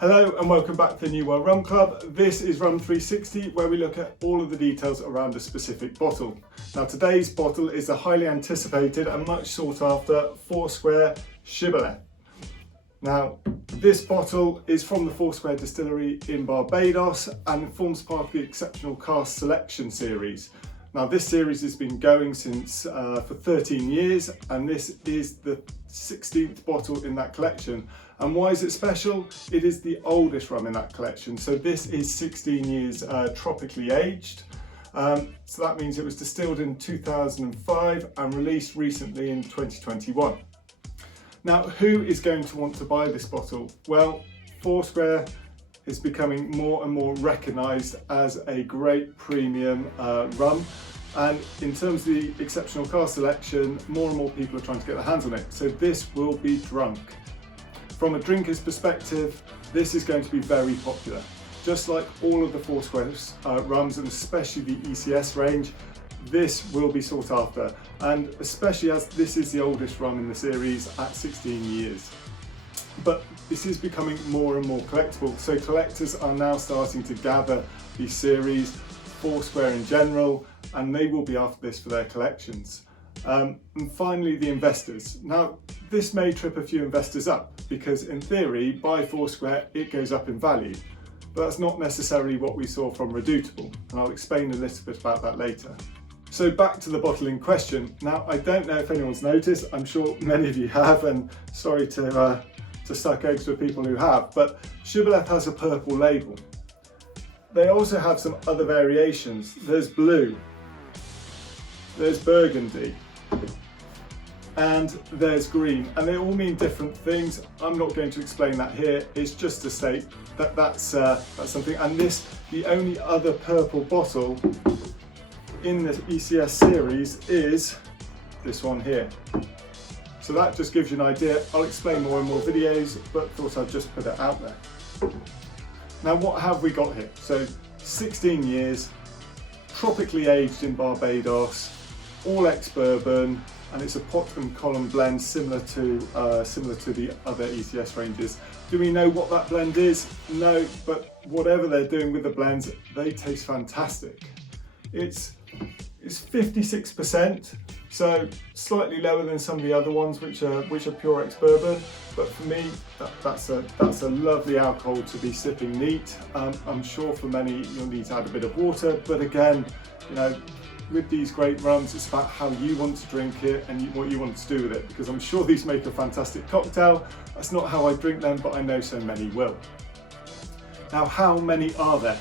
Hello and welcome back to the New World Rum Club. This is Rum 360, where we look at all of the details around a specific bottle. Now today's bottle is the highly anticipated and much sought after Foursquare Shibboleth. Now this bottle is from the Foursquare distillery in Barbados and forms part of the Exceptional Cask Selection series. Now this series has been going since for 13 years, and this is the 16th bottle in that collection. And why is it special? It is the oldest rum in that collection. So this is 16 years tropically aged. So that means it was distilled in 2005 and released recently in 2021. Now, who is going to want to buy this bottle? Well, Foursquare is becoming more and more recognised as a great premium rum. And in terms of the Exceptional Cask Selection, more and more people are trying to get their hands on it. So this will be drunk. From a drinker's perspective, this is going to be very popular. Just like all of the Foursquare rums, and especially the ECS range, this will be sought after. And especially as this is the oldest rum in the series at 16 years. But this is becoming more and more collectible. So collectors are now starting to gather these series, Foursquare in general, and they will be after this for their collections. And finally, the investors. Now, this may trip a few investors up because in theory, by Foursquare, it goes up in value. But that's not necessarily what we saw from Redoutable, and I'll explain a little bit about that later. So back to the bottle in question. Now, I don't know if anyone's noticed, I'm sure many of you have, and sorry to suck eggs with people who have, but Shibboleth has a purple label. They also have some other variations. There's blue, there's burgundy, and there's green, and they all mean different things. I'm not going to explain that here. It's just to state that that's something. And this, the only other purple bottle in the ECS series is this one here. So that just gives you an idea. I'll explain more in more videos, but thought I'd just put it out there. Now, what have we got here? So 16 years, tropically aged in Barbados, all ex-bourbon, and it's a pot and column blend similar to the other ECS ranges. Do we know what that blend is? No, but whatever they're doing with the blends, they taste fantastic. It's 56%, so slightly lower than some of the other ones, which are pure ex-bourbon. But for me, that's a lovely alcohol to be sipping neat. I'm sure for many you'll need to add a bit of water, but again, you know, with these great rums, it's about how you want to drink it and what you want to do with it, because I'm sure these make a fantastic cocktail. That's not how I drink them, but I know so many will. Now, how many are there?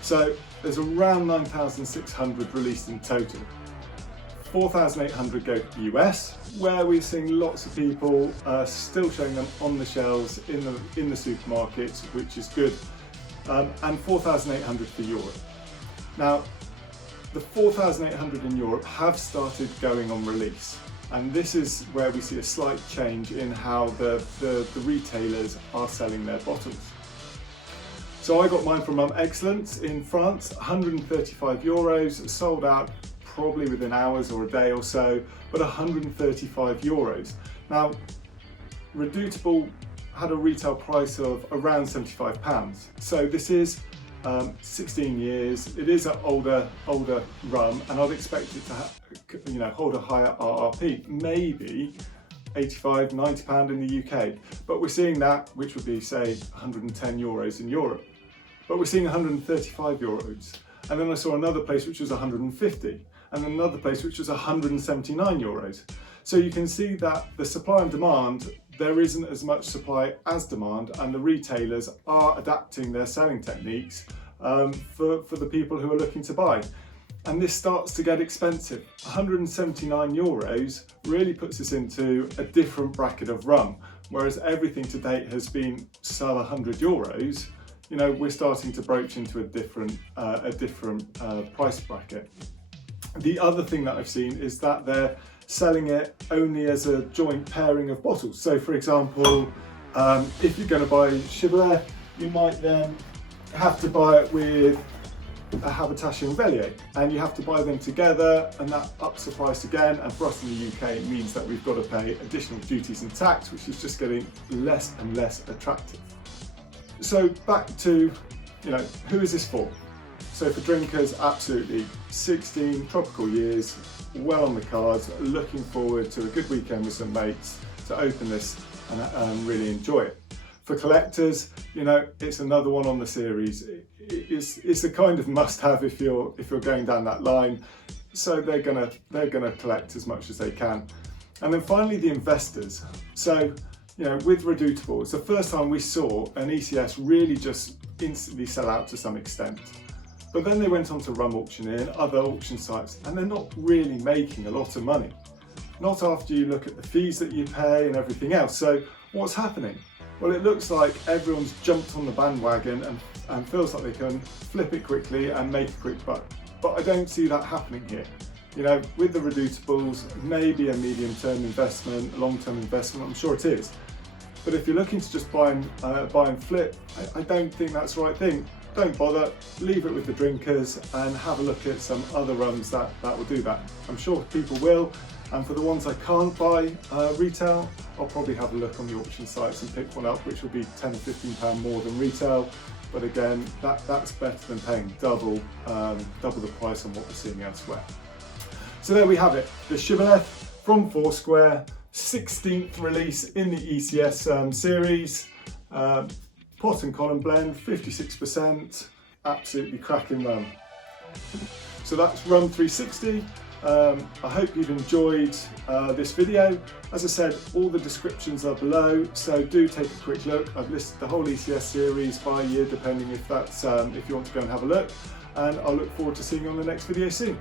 So there's around 9,600 released in total. 4,800 go to the US, where we're seeing lots of people still showing them on the shelves in the supermarkets, which is good, and 4,800 for Europe. Now, the 4,800 in Europe have started going on release, and this is where we see a slight change in how the retailers are selling their bottles. So I got mine from Excellence in France, 135 euros, sold out probably within hours or a day or so, but 135 euros. Now, Redoutable had a retail price of around £75. So this is 16 years. It is an older rum, and I'd expect it to hold a higher RRP, maybe 85, 90 pound in the UK. But we're seeing that, which would be say 110 euros in Europe. But we're seeing 135 euros. And then I saw another place which was 150, and another place which was 179 euros. So you can see that the supply and demand, there isn't as much supply as demand, and the retailers are adapting their selling techniques for the people who are looking to buy. And this starts to get expensive. 179 euros really puts us into a different bracket of rum, whereas everything to date has been sub 100 euros. You know, we're starting to broach into a different price bracket. The other thing that I've seen is that they're selling it only as a joint pairing of bottles. So for example, if you're going to buy Shibboleth, you might then have to buy it with a Habitation Vellier, and you have to buy them together, and that ups the price again. And for us in the UK, it means that we've got to pay additional duties and tax, which is just getting less and less attractive. So back to, who is this for? So for drinkers, absolutely 16 tropical years, well on the cards, looking forward to a good weekend with some mates to open this and really enjoy it. For collectors, it's another one on the series. It's the kind of must-have if you're going down that line. So they're gonna collect as much as they can. And then finally, the investors. So with Redoutable, it's the first time we saw an ECS really just instantly sell out to some extent. But then they went on to Rum Auctioneer and other auction sites, and they're not really making a lot of money. Not after you look at the fees that you pay and everything else. So what's happening? Well, it looks like everyone's jumped on the bandwagon and feels like they can flip it quickly and make a quick buck. But I don't see that happening here. With the Redoutables, maybe a medium-term investment, a long-term investment, I'm sure it is. But if you're looking to just buy and flip, I don't think that's the right thing. Don't bother, leave it with the drinkers and have a look at some other rums that will do that. I'm sure people will, and for the ones I can't buy retail, I'll probably have a look on the auction sites and pick one up, which will be £10 or £15 more than retail. But again, that's better than paying double the price on what we're seeing elsewhere. So there we have it, the Shibboleth from Foursquare, 16th release in the ECS series. Pot and column blend, 56%, absolutely cracking rum. So that's Rum 360. I hope you've enjoyed this video. As I said, all the descriptions are below, so do take a quick look. I've listed the whole ECS series by year, depending if you want to go and have a look. And I'll look forward to seeing you on the next video soon.